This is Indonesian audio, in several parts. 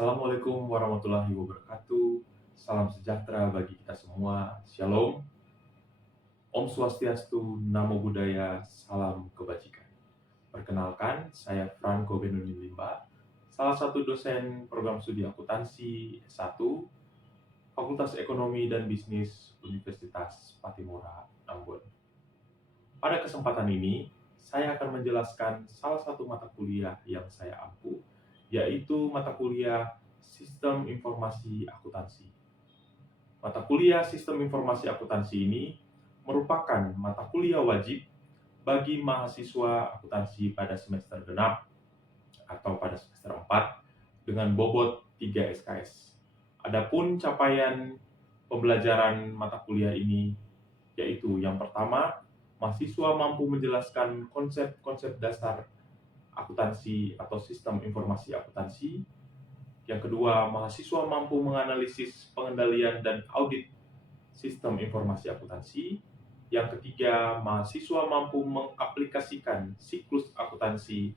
Assalamualaikum warahmatullahi wabarakatuh. Salam sejahtera bagi kita semua. Shalom. Om Swastiastu, Namo Buddhaya, Salam Kebajikan. Perkenalkan, saya Franco Benoni Limba, salah satu dosen program studi akuntansi S1, Fakultas Ekonomi dan Bisnis Universitas Patimura, Ambon. Pada kesempatan ini, saya akan menjelaskan salah satu mata kuliah yang saya ampu, yaitu mata kuliah Sistem Informasi Akuntansi. Mata kuliah Sistem Informasi Akuntansi ini merupakan mata kuliah wajib bagi mahasiswa akuntansi pada semester genap atau pada semester 4 dengan bobot 3 SKS. Adapun capaian pembelajaran mata kuliah ini yaitu yang pertama, mahasiswa mampu menjelaskan konsep-konsep dasar akuntansi atau sistem informasi akuntansi. Yang kedua, mahasiswa mampu menganalisis pengendalian dan audit sistem informasi akuntansi. Yang ketiga, mahasiswa mampu mengaplikasikan siklus akuntansi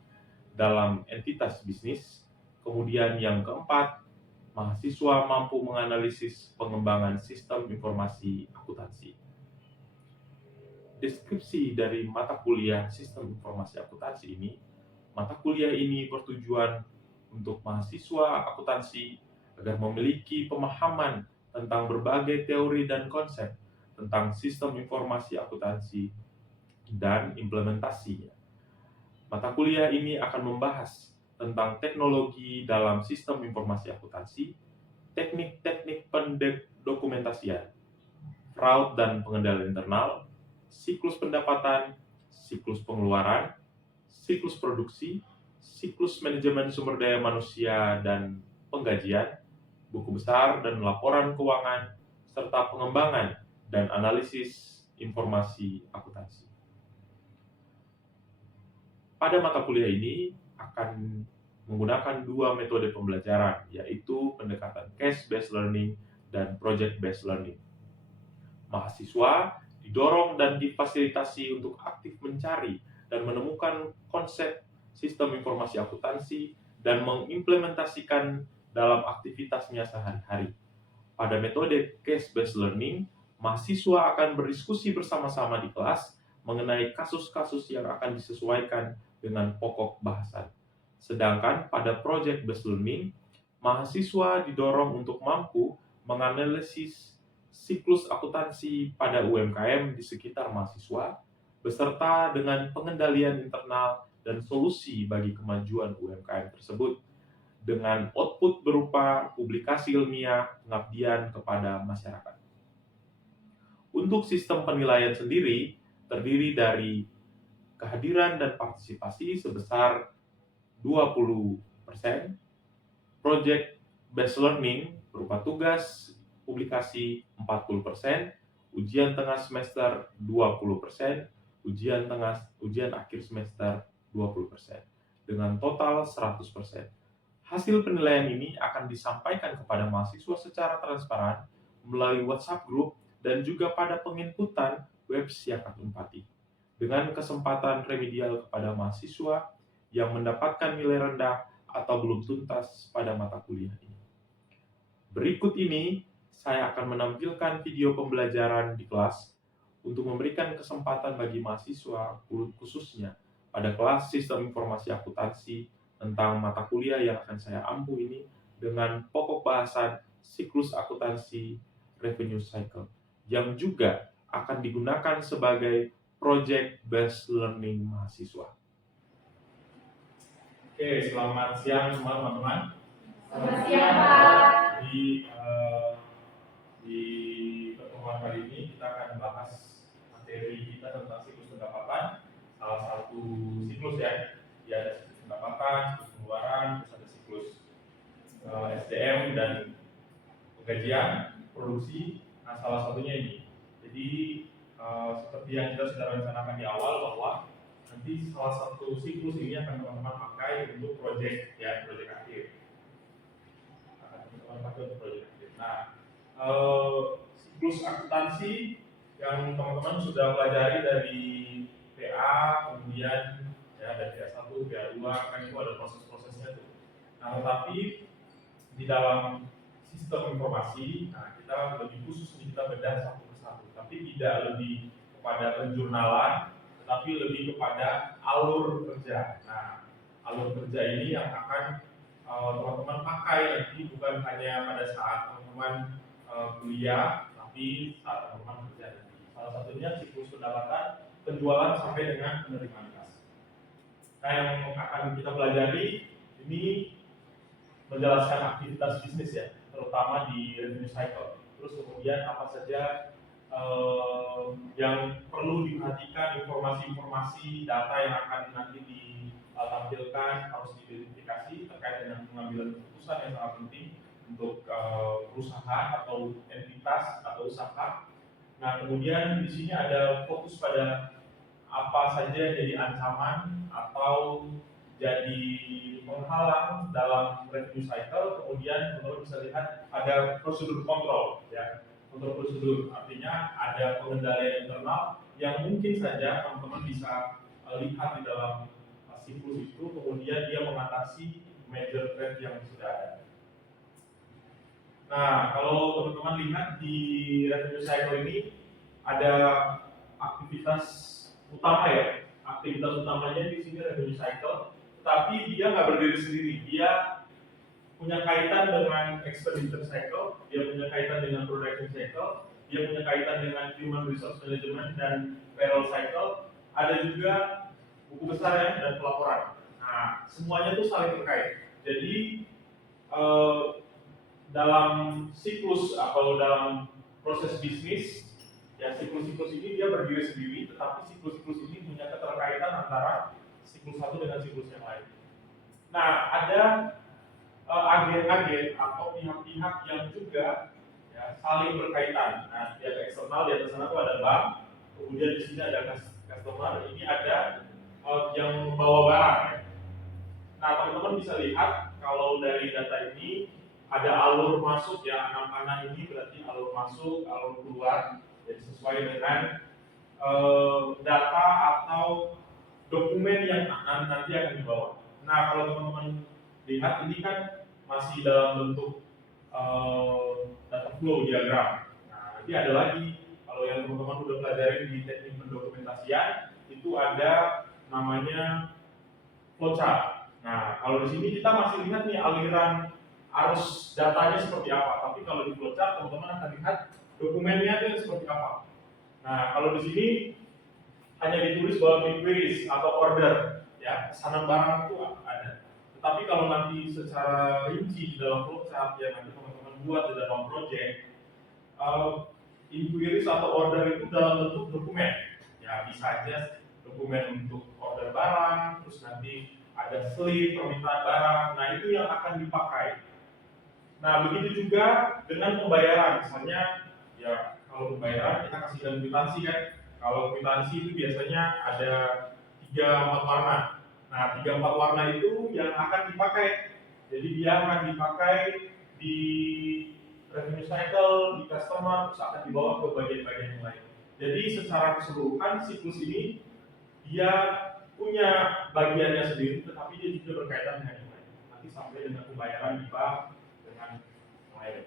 dalam entitas bisnis. Kemudian yang keempat, mahasiswa mampu menganalisis pengembangan sistem informasi akuntansi. Deskripsi dari mata kuliah Sistem Informasi Akuntansi ini, mata kuliah ini bertujuan untuk mahasiswa akuntansi agar memiliki pemahaman tentang berbagai teori dan konsep tentang sistem informasi akuntansi dan implementasinya. Mata kuliah ini akan membahas tentang teknologi dalam sistem informasi akuntansi, teknik-teknik pendokumentasian, fraud dan pengendalian internal, siklus pendapatan, siklus pengeluaran, siklus produksi, siklus manajemen sumber daya manusia dan penggajian, buku besar dan laporan keuangan, serta pengembangan dan analisis informasi akuntansi. Pada mata kuliah ini akan menggunakan dua metode pembelajaran, yaitu pendekatan case-based learning dan project-based learning. Mahasiswa didorong dan difasilitasi untuk aktif mencari dan menemukan konsep sistem informasi akuntansi dan mengimplementasikan dalam aktivitasnya sehari-hari. Pada metode case-based learning, mahasiswa akan berdiskusi bersama-sama di kelas mengenai kasus-kasus yang akan disesuaikan dengan pokok bahasan. Sedangkan pada project-based learning, mahasiswa didorong untuk mampu menganalisis siklus akuntansi pada UMKM di sekitar mahasiswa, beserta dengan pengendalian internal dan solusi bagi kemajuan UMKM tersebut, dengan output berupa publikasi ilmiah pengabdian kepada masyarakat. Untuk sistem penilaian sendiri, terdiri dari kehadiran dan partisipasi sebesar 20%, project-based learning berupa tugas, publikasi 40%, ujian tengah semester 20%, ujian akhir semester 20%, dengan total 100%. Hasil penilaian ini akan disampaikan kepada mahasiswa secara transparan melalui WhatsApp group dan juga pada penginputan web Siakat Unpati, dengan kesempatan remedial kepada mahasiswa yang mendapatkan nilai rendah atau belum tuntas pada mata kuliah ini. Berikut ini saya akan menampilkan video pembelajaran di kelas untuk memberikan kesempatan bagi mahasiswa khususnya pada kelas Sistem Informasi Akuntansi tentang mata kuliah yang akan saya ampu ini dengan pokok bahasan siklus akuntansi revenue cycle yang juga akan digunakan sebagai project-based learning mahasiswa. Oke, selamat siang semua teman-teman. Selamat siang, Pak. Di pertemuan kali ini kita akan bahas materi kita tentang siklus pendapatan, salah satu siklus ya. Ya, ada siklus pendapatan, siklus pengeluaran, terus ada siklus SDM dan penggajian, produksi. Nah, salah satunya ini. Jadi seperti yang kita sudah rencanakan di awal bahwa nanti salah satu siklus ini akan teman-teman pakai untuk proyek ya, proyek akhir. Nah, siklus akuntansi yang teman-teman sudah pelajari dari PA, kemudian ya dari PA1, PA2, kan itu ada proses-prosesnya tuh. Nah, tetapi di dalam sistem informasi. Nah, kita lebih khusus nih, kita bedah satu persatu, tapi tidak lebih kepada penjurnalan, tetapi lebih kepada alur kerja. Nah, alur kerja ini yang akan teman-teman pakai nanti bukan hanya pada saat teman-teman kuliah, tapi saat teman-teman kerja nanti. Salah satunya siklus pendapatan, penjualan sampai dengan penerimaan kas. Nah, yang akan kita pelajari ini menjelaskan aktivitas bisnis ya, terutama di revenue cycle. Terus kemudian apa saja yang perlu diperhatikan, informasi-informasi data yang akan nanti ditampilkan harus diidentifikasi terkait dengan pengambilan keputusan yang sangat penting untuk perusahaan atau entitas atau usaha. Nah, kemudian di sini ada fokus pada apa saja yang jadi ancaman atau jadi penghalang dalam revenue cycle. Kemudian teman-teman bisa lihat ada prosedur kontrol ya. Kontrol prosedur artinya ada pengendalian internal yang mungkin saja teman-teman bisa lihat di dalam siklus itu, kemudian dia mengatasi major threat yang sudah ada. Nah, kalau teman-teman lihat di revenue cycle ini ada aktivitas utama ya. Aktivitas utamanya di sini revenue cycle, tapi dia nggak berdiri sendiri. Dia punya kaitan dengan expenditure cycle, dia punya kaitan dengan production cycle, dia punya kaitan dengan human resource management dan payroll cycle. Ada juga buku besar ya dan pelaporan. Nah, semuanya itu saling terkait. Jadi dalam siklus atau dalam proses bisnis ya, siklus-siklus ini dia berdiri sendiri, tetapi siklus-siklus ini punya keterkaitan antara siklus satu dengan siklus yang lain. Nah, ada agen-agen atau pihak-pihak yang juga ya, saling berkaitan. Nah, di eksternal di atas sana itu ada bank, kemudian di sini ada customer, ini ada yang membawa barang. Ya. Nah, teman-teman bisa lihat kalau dari data ini ada alur masuk ya, 6 panah ini berarti alur masuk, alur keluar, jadi sesuai dengan data atau dokumen yang nanti akan dibawa. Nah, kalau teman-teman lihat ini kan masih dalam bentuk data flow diagram. Nah, nanti ada lagi kalau yang teman-teman sudah pelajari di teknik pendokumentasian itu ada namanya flowchart. Nah, kalau di sini kita masih lihat nih aliran arus datanya seperti apa. Tapi kalau di flowchart teman-teman akan lihat dokumennya itu seperti apa. Nah, kalau di sini hanya ditulis bahwa queries atau order, ya pesanan barang itu ada. Tetapi kalau nanti secara rinci di dalam flowchart yang nanti teman-teman buat di dalam project, inquiries atau order itu dalam bentuk dokumen. Ya bisa aja dokumen untuk order barang, terus nanti ada slip permintaan barang. Nah itu yang akan dipakai. Nah begitu juga dengan pembayaran, misalnya ya kalau pembayaran kita kasih dalam kwitansi kan. Kalau kwitansi itu biasanya ada 3-4 warna. Nah 3-4 warna itu yang akan dipakai. Jadi dia akan dipakai di revenue cycle, di customer, terus akan dibawa ke bagian-bagian yang lain. Jadi secara keseluruhan siklus ini dia punya bagiannya sendiri, tetapi dia juga berkaitan dengan yang lain. Nanti sampai dengan pembayaran di bank dengan yang lain.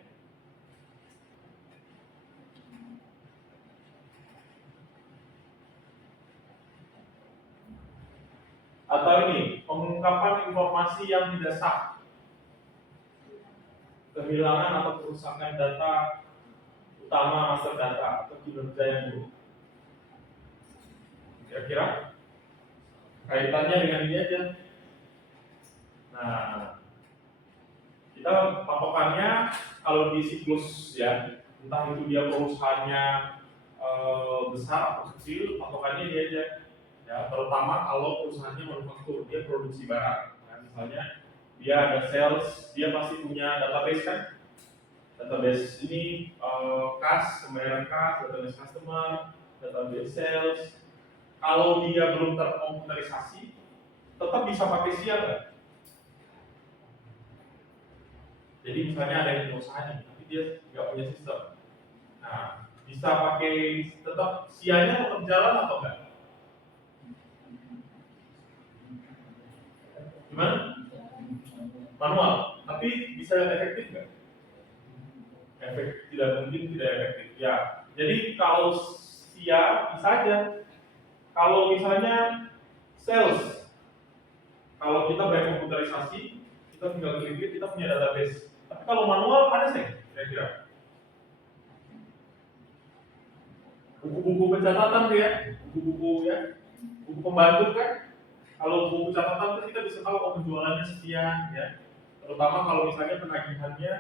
Atau ini, pengungkapan informasi yang tidak sah, kehilangan atau kerusakan data utama master data atau kinerja yang buruk. Kira-kira kaitannya dengan ini aja. Nah, kita patokannya kalau di siklus ya, entah itu dia perusahaannya besar atau kecil, patokannya dia aja. Ya, terutama kalau perusahaannya manufaktur, dia produksi barang. Nah, misalnya dia ada sales, dia pasti punya database kan? Database ini kas, pembayaran kas, database customer, database sales. Kalau dia belum terkomputerisasi, tetap bisa pakai siang kan? Jadi misalnya ada yang usaha nih, tapi dia nggak punya sistem. Nah, bisa pakai tetap siangnya tetap jalan atau enggak? Gimana? Manual. Tapi bisa efektif nggak? Tidak mungkin tidak efektif. Ya, jadi kalau SIA bisa aja. Kalau misalnya sales, kalau kita bayar komputerisasi, kita tinggal klik, kita punya database. Tapi kalau manual ada sih, kira-kira. Buku-buku pencatatan tuh ya, buku-buku ya, buku pembantu kan. Kalau buku catatan itu kita bisa tahu penjualannya sekian ya. Terutama kalau misalnya penagihannya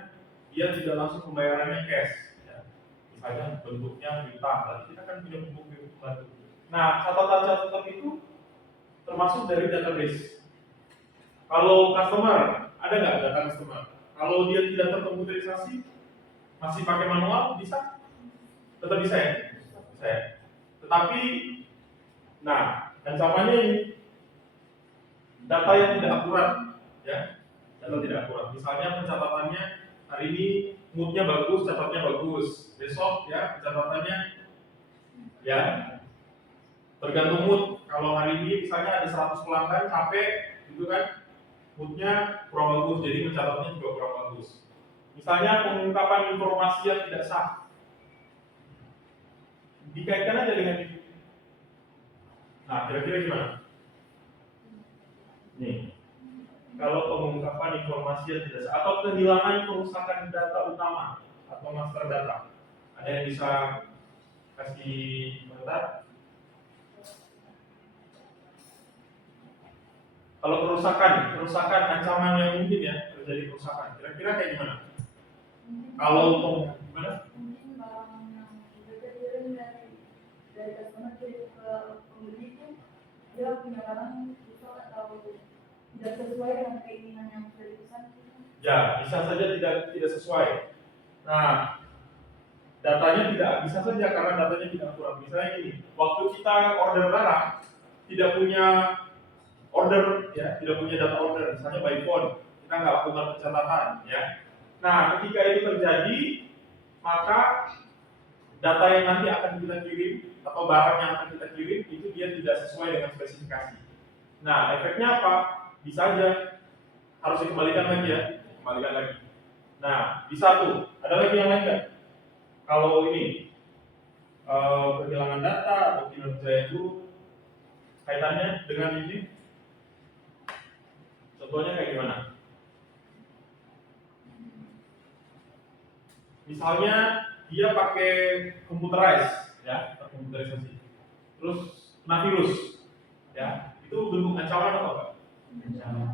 dia tidak langsung pembayarannya cash ya. Misalnya bentuknya piutang, berarti kita kan punya buku pembantu. Nah, catatan-catatan itu termasuk dari database. Kalau customer, ada nggak data customer? Kalau dia tidak terkomputerisasi, masih pakai manual, bisa? Tetap bisa ya? Bisa ya? Tetapi, nah, ancamannya ini, data yang tidak akurat, ya, data tidak akurat. Misalnya pencatatannya hari ini moodnya bagus, catatnya bagus. Besok ya pencatatannya ya tergantung mood. Kalau hari ini misalnya ada 100 pelanggan capek, gitu kan, moodnya kurang bagus, jadi mencatatnya juga kurang bagus. Misalnya pengungkapan informasi yang tidak sah, dikaitkan aja dengan itu. Nah, kira-kira gimana? Nih, kalau pengungkapan informasi yang tidak sah atau kehilangan kerusakan data utama atau master data, ada yang bisa kasih komentar? Kalau kerusakan ancaman yang mungkin ya terjadi kerusakan, kira-kira kayak gimana? Kalau gimana? Mungkin barang yang dikirim dari customer ke pembeli itu dia punya barang rusak atau tidak sesuai dengan keinginan yang sudah dipesan. Ya, bisa saja tidak sesuai. Nah, datanya tidak bisa saja karena datanya tidak akurat. Misalnya ini, waktu kita order barang tidak punya order ya, tidak punya data order, misalnya by phone, kita nggak lakukan pencatatan ya. Nah, ketika itu terjadi, maka data yang nanti akan kita kirim atau barang yang akan kita kirim itu dia tidak sesuai dengan spesifikasi. Nah, efeknya apa? Bisa aja harus dikembalikan lagi ya, kembalikan lagi. Nah, bisa tuh. Ada lagi yang lain nggak? Kalau ini kehilangan data atau kinerja itu kaitannya dengan ini, contohnya kayak gimana? Misalnya dia pakai computerized, ya, terkomputerisasi. Terus kena virus, ya, itu bentuk ancaman atau enggak?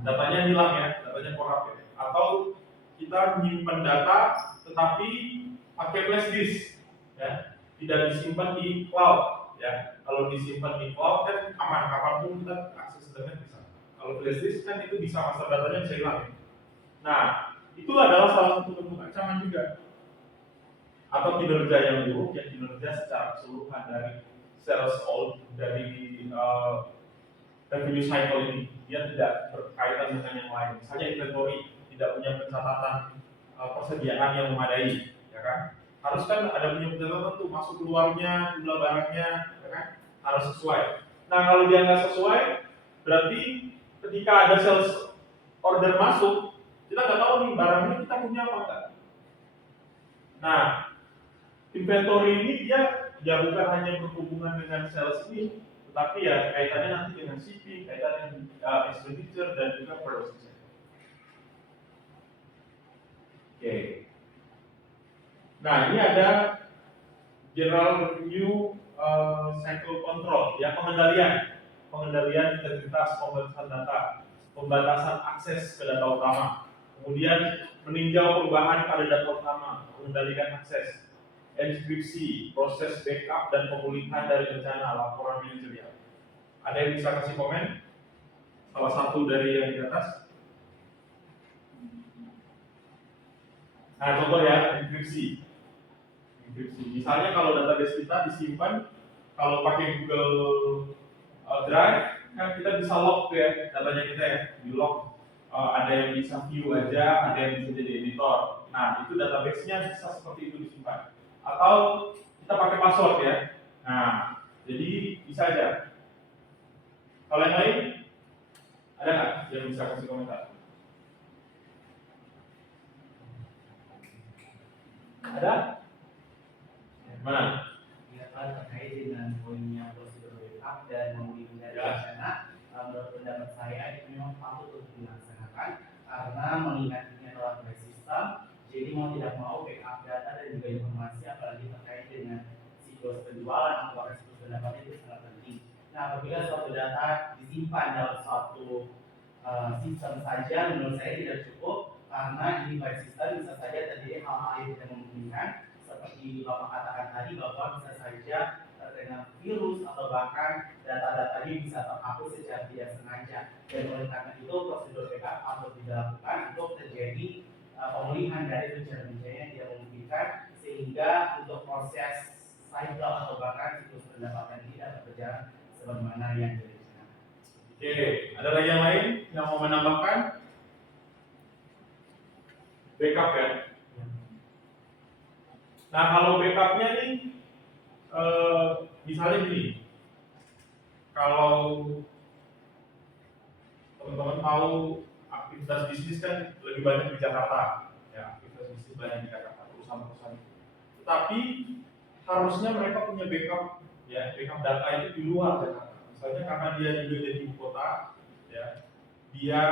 Datanya hilang ya, datanya korup ya. Atau kita menyimpan data tetapi pakai flash disk, ya, tidak disimpan di cloud, ya. Kalau disimpan di cloud kan aman, kapanpun kita akses internet bisa. Kalau flash disk kan itu bisa master datanya bisa hilang. Nah, itu adalah salah satu bentuk ancaman juga. Atau kinerja yang buruk, yang kinerja secara keseluruhan dari sales all dari revenue cycle ini, dia tidak berkaitan dengan yang lain. Misalnya inventory tidak punya pencatatan persediaan yang memadai, ya kan? Harus kan ada punya pencatatan tuh masuk keluarnya, jumlah barangnya, ya kan? Harus sesuai. Nah, kalau dia nggak sesuai, berarti ketika ada sales order masuk, kita nggak tahu nih barangnya kita punya apa enggak. Nah, inventory ini dia ya bukan hanya berhubungan dengan sales ini, tetapi ya kaitannya nanti dengan shipping, kaitannya dengan expenditure dan juga purchasing. Oke. Nah, ini ada general review cycle control, ya, pengendalian integritas, pembatasan data, pembatasan akses ke data utama, kemudian meninjau perubahan pada data utama, mengendalikan akses, enkripsi, proses backup dan pemulihan dari bencana, laporan manajerial. Ada yang bisa kasih komen? Salah satu dari yang di atas. Nah, contoh ya, enkripsi. Misalnya kalau database kita disimpan, kalau pakai Google Drive, kan kita bisa log ya, datanya kita ya, di log. Ada yang bisa view aja, ada yang bisa jadi editor. Nah, itu database-nya bisa seperti itu disimpan. Atau kita pakai password ya. Nah, jadi bisa aja. Kalau yang lain, ada nggak yang bisa kasih komentar? Ada? Mana? Ya, terkait dengan poinnya prosedur backup dan memilih dari rencana, menurut pendapat saya itu memang patut untuk dilaksanakan karena mengingat ini adalah proyek sistem, jadi mau tidak mau backup data dan juga informasi apalagi terkait dengan siklus penjualan atau siklus pendapatan itu sangat penting. Nah, apabila suatu data disimpan dalam suatu sistem saja, menurut saya tidak cukup karena ini proyek sistem bisa saja terjadi hal-hal yang tidak memungkinkan seperti Bapak katakan tadi bahwa bisa saja terkena virus atau bahkan data-datanya bisa terhapus secara tidak sengaja. Dan oleh karena itu prosedur backup harus dilakukan untuk terjadi pemulihan dari bencana-bencana yang tidak memungkinkan sehingga untuk proses cycle atau bahkan siklus pendapatan ini dapat berjalan sebagaimana yang direncanakan. Oke, ada lagi yang lain yang mau menambahkan? Backup ya. Nah, kalau backupnya nih, misalnya gini, kalau teman-teman tahu aktivitas bisnis kan lebih banyak di Jakarta, ya aktivitas bisnis banyak di Jakarta, perusahaan-perusahaan. Tetapi harusnya mereka punya backup, ya backup data itu di luar Jakarta. Misalnya karena dia juga jadi ibu kota, ya dia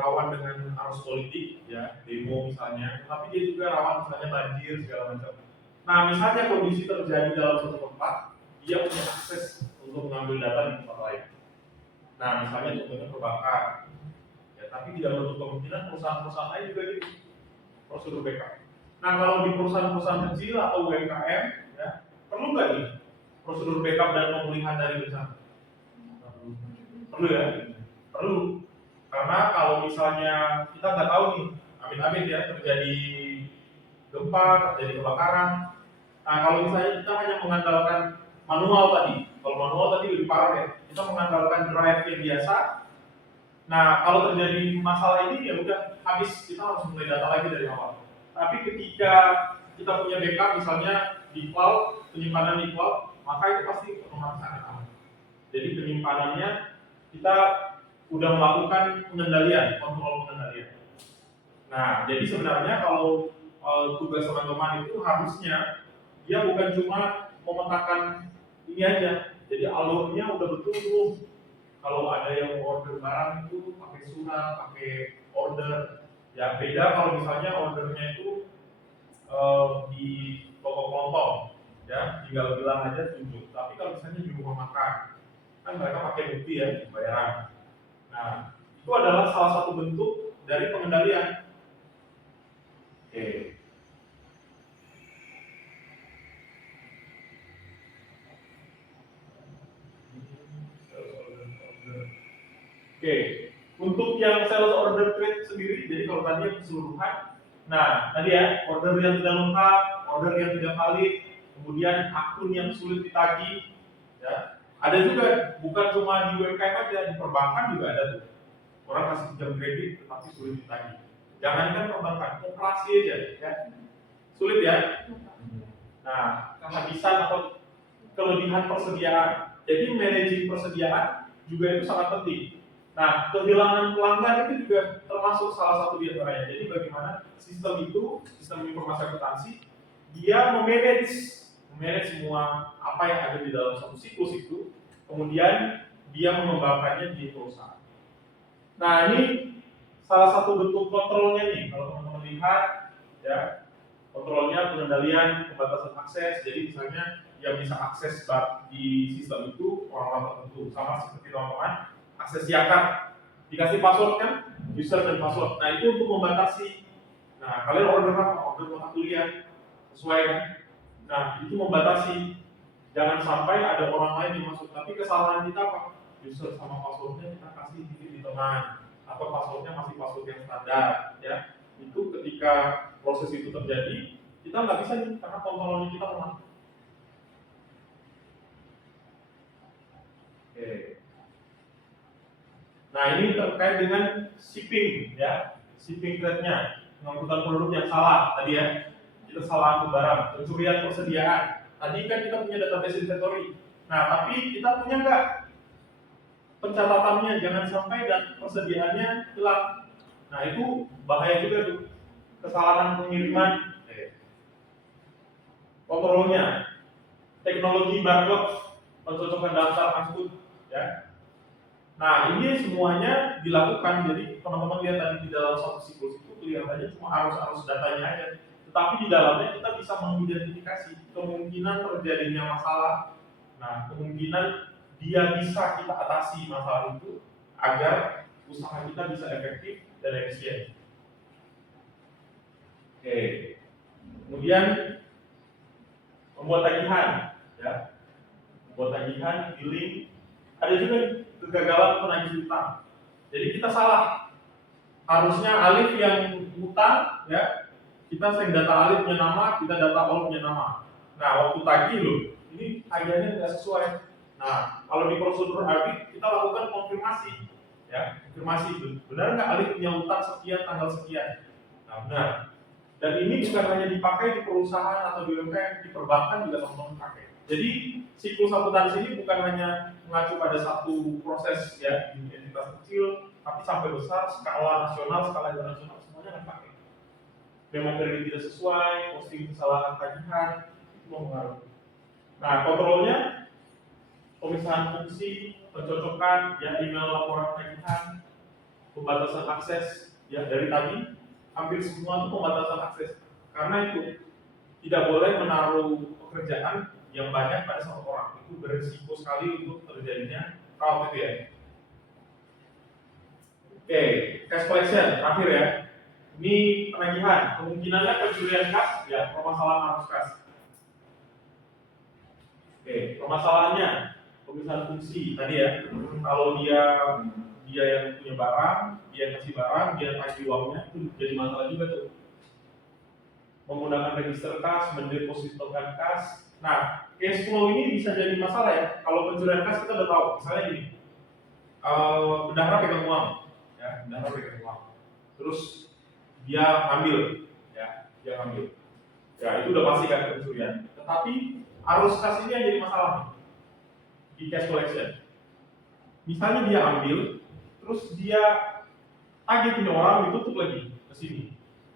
rawan dengan arus politik, ya demo misalnya, tapi dia juga rawan misalnya banjir segala macam. Nah misalnya kondisi terjadi dalam suatu tempat, dia punya akses untuk mengambil data di tempat lain. Nah misalnya contohnya terbakar, ya tapi tidak menutup kemungkinan perusahaan-perusahaan lain juga gitu prosedur backup. Nah kalau di perusahaan-perusahaan kecil atau UMKM, ya perlu nggak nih prosedur backup dan pemulihan dari bencana? Perlu ya. Perlu, karena kalau misalnya kita nggak tahu nih, amit-amit ya terjadi gempa, terjadi kebakaran. Nah kalau misalnya kita hanya mengandalkan manual tadi, kalau manual tadi lebih parah ya, kita mengandalkan drive yang biasa. Nah kalau terjadi masalah ini ya udah habis, kita harus mulai data lagi dari awal. Tapi ketika kita punya backup misalnya di cloud, penyimpanan di cloud, maka itu pasti otomatis sangat aman. Jadi penyimpanannya kita udah melakukan pengendalian, kontrol pengendalian. Nah, jadi sebenarnya kalau tugas teman-teman itu harusnya dia bukan cuma memetakan ini aja, jadi alurnya udah betul tuh. Kalau ada yang order barang itu pakai surat, pakai order, ya beda kalau misalnya ordernya itu di toko kelontong, ya tinggal bilang aja tunjuk. Tapi kalau misalnya di rumah makan, kan mereka pakai bukti ya bayaran. Nah, itu adalah salah satu bentuk dari pengendalian. Oke. Oke, untuk yang sales order trade sendiri, jadi kalau tadi yang keseluruhan, nah tadi ya order yang tidak lengkap, order yang tidak valid, kemudian akun yang sulit ditagih, ya. Ada juga bukan cuma di UMKM aja, di perbankan juga ada tuh. Orang kasih pinjam kredit tetapi sulit ditagih. Jangankan perbankan, koperasi aja, ya. Sulit ya. Nah, kehabisan atau kelebihan persediaan. Jadi managing persediaan juga itu sangat penting. Nah, kehilangan pelanggan itu juga termasuk salah satu di antaranya. Jadi bagaimana sistem itu, sistem informasi akuntansi, dia memanage semua apa yang ada di dalam satu siklus itu, kemudian dia mengembangkannya di perusahaan. Nah, ini salah satu bentuk kontrolnya nih, kalau teman-teman lihat, ya kontrolnya pengendalian pembatasan akses. Jadi misalnya yang bisa akses di sistem itu orang-orang tertentu, sama seperti teman-teman akses siakan, dikasih password kan, user dan password. Nah itu untuk membatasi. Nah kalian order apa? Order mata kuliah, sesuai kan? Nah itu membatasi. Jangan sampai ada orang lain yang masuk. Tapi kesalahan kita apa? User sama passwordnya kita kasih di tengah, atau passwordnya masih password yang standar, ya. Itu ketika proses itu terjadi, kita nggak bisa nih karena kontrolnya kita lemah. Oke. Nah ini terkait dengan shipping, ya, shipping rate-nya, pengangkutan produk yang salah tadi ya, kita salah angkut barang, pencurian persediaan. Tadi kan kita punya database inventory. Nah tapi kita punya nggak pencatatannya, jangan sampai dan persediaannya hilang. Nah itu bahaya juga tuh, kesalahan pengiriman. kontrolnya, teknologi barcode, pencocokan daftar angkut, ya. Nah, ini semuanya dilakukan, jadi teman-teman lihat tadi di dalam satu siklus itu kelihatannya cuma arus-arus datanya aja. Tetapi di dalamnya kita bisa mengidentifikasi kemungkinan terjadinya masalah. Nah, kemungkinan dia bisa kita atasi masalah itu agar usaha kita bisa efektif dan efisien. Oke. Kemudian membuat tagihan, ya. Membuat tagihan, billing. Ada juga kegagalan penagih utang. Jadi kita salah. Harusnya Alif yang utang, ya. Kita sering data Alif punya nama, kita data Ol punya nama. Nah, waktu tagih loh, ini tagihannya tidak sesuai. Nah, kalau di prosedur audit kita lakukan konfirmasi, ya. Konfirmasi itu. Benar nggak Alif punya utang sekian tanggal sekian? Nah, benar. Dan ini bukan hanya dipakai di perusahaan atau di UMKM, di perbankan juga teman-teman pakai. Jadi siklus akuntansi ini bukan hanya mengacu pada satu proses, ya, di entitas kecil, tapi sampai besar, skala nasional, skala internasional, semuanya akan pakai. Memang kredit tidak sesuai, posting kesalahan tagihan, itu mempengaruhi. Nah, kontrolnya, pemisahan fungsi, pencocokan, ya, email laporan tagihan, pembatasan akses, ya, dari tadi, hampir semua itu pembatasan akses. Karena itu, tidak boleh menaruh pekerjaan yang banyak pada satu orang. Itu berisiko sekali untuk terjadinya fraud itu ya. Oke, cash collection terakhir ya. Ini penagihan, kemungkinannya pencurian kas, ya, permasalahan arus kas. Oke, permasalahannya pemisahan fungsi tadi ya. Kalau dia yang punya barang, dia yang kasih barang, dia yang kasih uangnya, itu jadi masalah juga tuh. Menggunakan register kas, mendepositokan kas. Nah, cash flow ini bisa jadi masalah ya. Kalau pencurian kas kita udah tahu, misalnya gini, bendahara pegang uang, ya, bendahara pegang uang. Terus dia ambil, ya, dia ambil. Ya, itu udah pasti kan pencurian. Tetapi arus kas ini yang jadi masalah di cash collection. Misalnya dia ambil, terus dia tagih punya orang, ditutup lagi ke sini,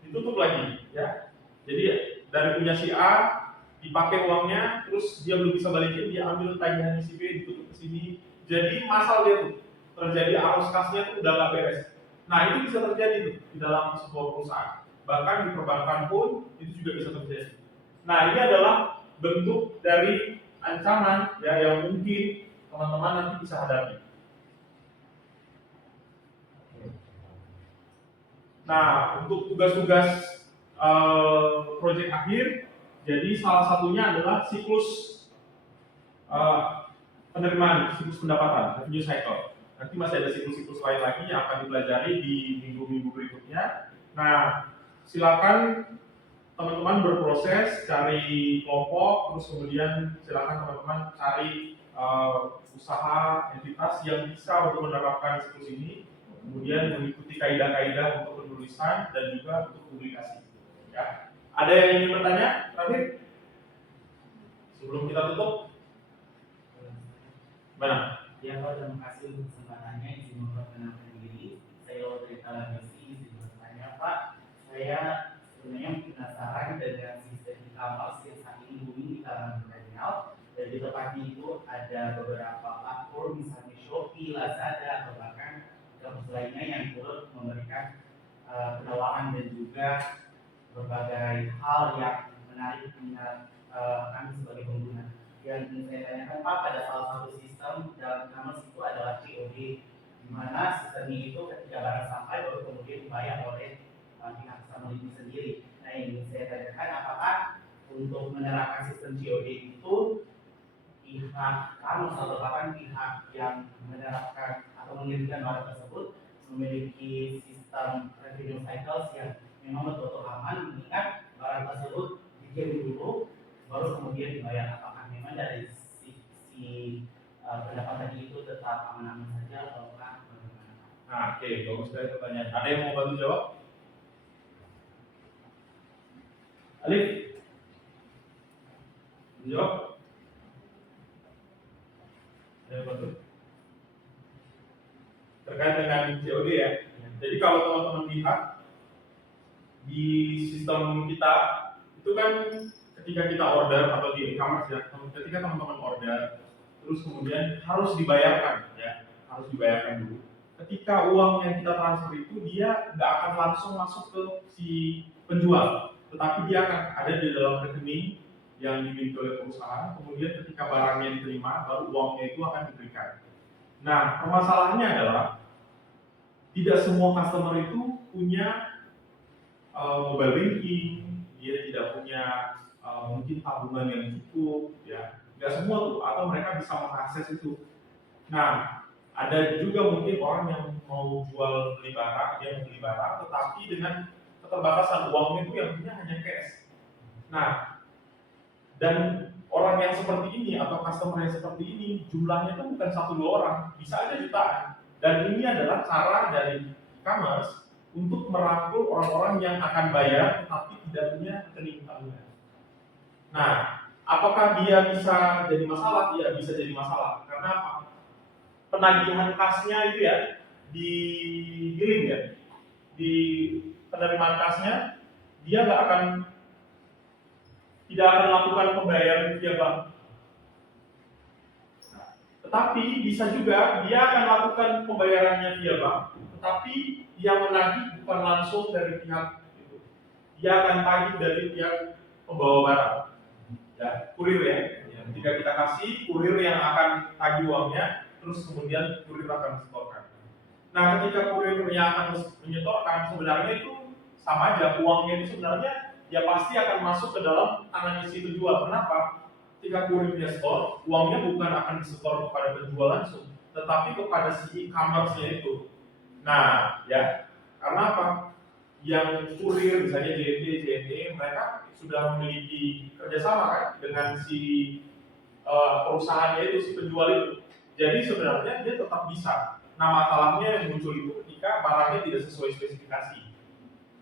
ditutup lagi, ya. Jadi dari punya si A dipakai uangnya, terus dia belum bisa balikin, dia ambil tagihan si B, ditutup ke sini. Jadi masalah dia tuh terjadi arus kasnya tuh udah nggak beres. Nah, itu bisa terjadi tuh di dalam sebuah perusahaan. Bahkan di perbankan pun itu juga bisa terjadi. Nah, ini adalah bentuk dari ancaman ya yang mungkin teman-teman nanti bisa hadapi. Nah, untuk tugas-tugas proyek akhir, jadi salah satunya adalah siklus penerimaan, siklus pendapatan, revenue cycle. Nanti masih ada siklus-siklus lain lagi yang akan dipelajari di minggu-minggu berikutnya. Nah, silakan teman-teman berproses, cari kelompok, terus kemudian silakan teman-teman cari usaha, entitas yang bisa untuk menerapkan siklus ini, kemudian mengikuti kaidah-kaidah untuk penulisan dan juga untuk publikasi. Ya. Ada yang ingin bertanya terakhir? Sebelum kita tutup? Mana? Ya, Pak, terima kasih untuk kesempatannya. Izin memperkenalkan diri. Saya Laura dari Talamisi. Izin bertanya, Pak. Saya sebenarnya penasaran dengan sistem e-commerce yang saat ini booming di kalangan milenial. Dan di tempatnya itu ada beberapa platform, misalnya Shopee, Lazada, atau bahkan kampus lainnya yang turut memberikan penawaran dan juga berbagai hal yang menarik minat kami sebagai pengguna. Yang ingin saya tanyakan, Pak, pada salah satu sistem dalam e-commerce itu adalah COD, di mana sistemnya itu ketika barang sampai baru kemudian dibayar oleh pihak customer itu sendiri. Nah, yang ingin saya tanyakan, apakah untuk menerapkan sistem COD itu pihak e-commerce atau bahkan pihak yang menerapkan atau mengirimkan barang tersebut memiliki sistem revenue cycles yang memang betul-betul aman, mengingat barang tersebut dikirim dulu baru kemudian dibayar. Apakah memang dari sisi pendapatan itu tetap aman-aman saja atau bagaimana? Nah, oke, bagus sekali pertanyaan. Ada yang mau bantu jawab? Alif? Jawab? Ada yang bantu? Terkait dengan COD ya. Jadi kalau teman-teman lihat di sistem kita itu kan ketika kita order atau di e-commerce ya, ketika teman-teman order, terus kemudian harus dibayarkan ya, harus dibayarkan dulu. Ketika uang yang kita transfer itu dia nggak akan langsung masuk ke si penjual, tetapi dia akan ada di dalam rekening yang dimiliki oleh perusahaan. Kemudian ketika barangnya diterima, baru uangnya itu akan diberikan. Nah, permasalahannya adalah tidak semua customer itu punya mobile banking, dia tidak punya mungkin tabungan yang cukup, ya. Nggak semua tuh, atau mereka bisa mengakses itu. Nah, ada juga mungkin orang yang mau jual beli barang, dia mau beli barang, tetapi dengan keterbatasan uangnya itu yang punya hanya cash. Nah, dan orang yang seperti ini atau customer yang seperti ini jumlahnya itu bukan 1-2 orang, bisa aja jutaan. Dan ini adalah cara dari e-commerce untuk merangkul orang-orang yang akan bayar tetapi tidak punya rekening tabungan. Nah, apakah dia bisa jadi masalah? Iya, bisa jadi masalah. Karena apa? Penagihan kasnya itu ya di billing ya, di penerimaan kasnya dia tidak akan melakukan pembayaran via bank. Tetapi bisa juga dia akan melakukan pembayarannya via bank, tetapi yang menagih bukan langsung dari pihak itu. Dia akan tagih dari pihak pembawa barang. Ya, kurir ya. Jika kita kasih kurir yang akan tagih uangnya, terus kemudian kurir akan menyetorkan. Nah, ketika kurirnya akan menyetorkan, sebenarnya itu sama aja, uangnya itu sebenarnya ya pasti akan masuk ke dalam tangan si penjual. Kenapa? Ketika kurirnya store, uangnya bukan akan disetor kepada penjual langsung, tetapi kepada si e-commerce-nya itu. Nah, ya, karena apa? Yang kurir, misalnya JNE, mereka sudah memiliki kerjasama kan dengan si perusahaannya itu, si penjual itu. Jadi sebenarnya dia tetap bisa. Nah, masalahnya yang muncul itu ketika barangnya tidak sesuai spesifikasi.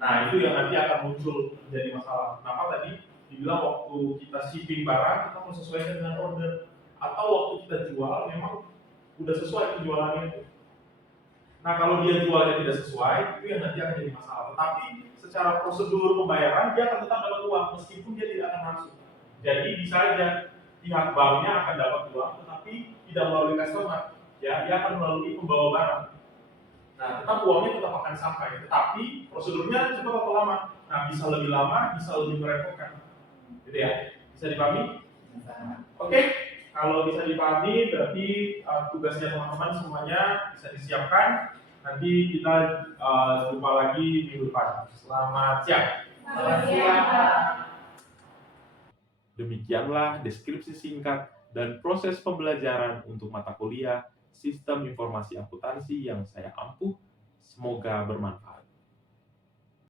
Nah, itu yang nanti akan muncul menjadi masalah. Kenapa tadi dibilang waktu kita shipping barang, kita harus sesuaikan dengan order. Atau waktu kita jual, memang udah sesuai penjualannya itu. Nah, kalau dia jualnya tidak sesuai, itu yang nanti akan jadi masalah. Tetapi secara prosedur pembayaran, dia akan tetap dapat uang, meskipun dia tidak akan langsung. Jadi bisa aja pihak banknya akan dapat uang, tetapi tidak melalui customer. Ya, dia akan melalui pembawa barang. Nah, tetap uangnya tetap akan sampai, tetapi prosedurnya cepat atau lama. Nah, bisa lebih lama, bisa lebih merepotkan. Gitu ya, bisa dipahami? Oke, kalau bisa dipahami, berarti tugasnya teman-teman semuanya bisa disiapkan. Nanti kita jumpa lagi minggu depan. Selamat siang. Selamat siang, Pak. Demikianlah deskripsi singkat dan proses pembelajaran untuk mata kuliah Sistem Informasi Akuntansi yang saya ampuh. Semoga bermanfaat.